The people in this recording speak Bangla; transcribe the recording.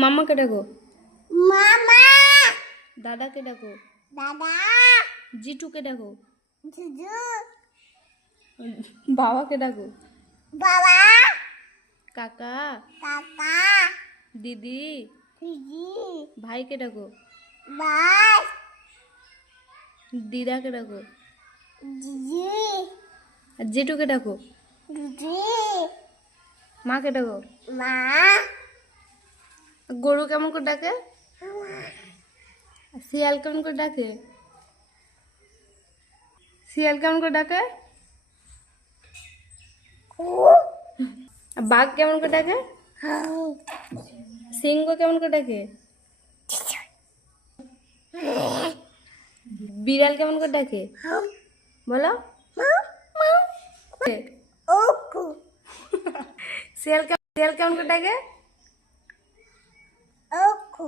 মাম্মাকে ডাকো। মামা দাদাকে ডাকো। দাদা জিটুকে ডাকো। জুজু বাবাকে ডাকো। বাবা কাকা কাকা দিদি দিদি ভাইকে ডাকো। ভাই দিদাকে ডাকো। দিদি আর জেঠুকে ডাকো। দিদি মাকে ডাকো। মা গরু কেমন করে ডাকে? শিয়াল কেমন করে ডাকে? শিয়াল কেমন করে ডাকে? বাঘ কেমন করে ডাকে? সিংহ কেমন করে ডাকে? বিড়াল কেমন করে ডাকে বলো? ওকু শিয়াল কেমন করে ডাকে? ওকু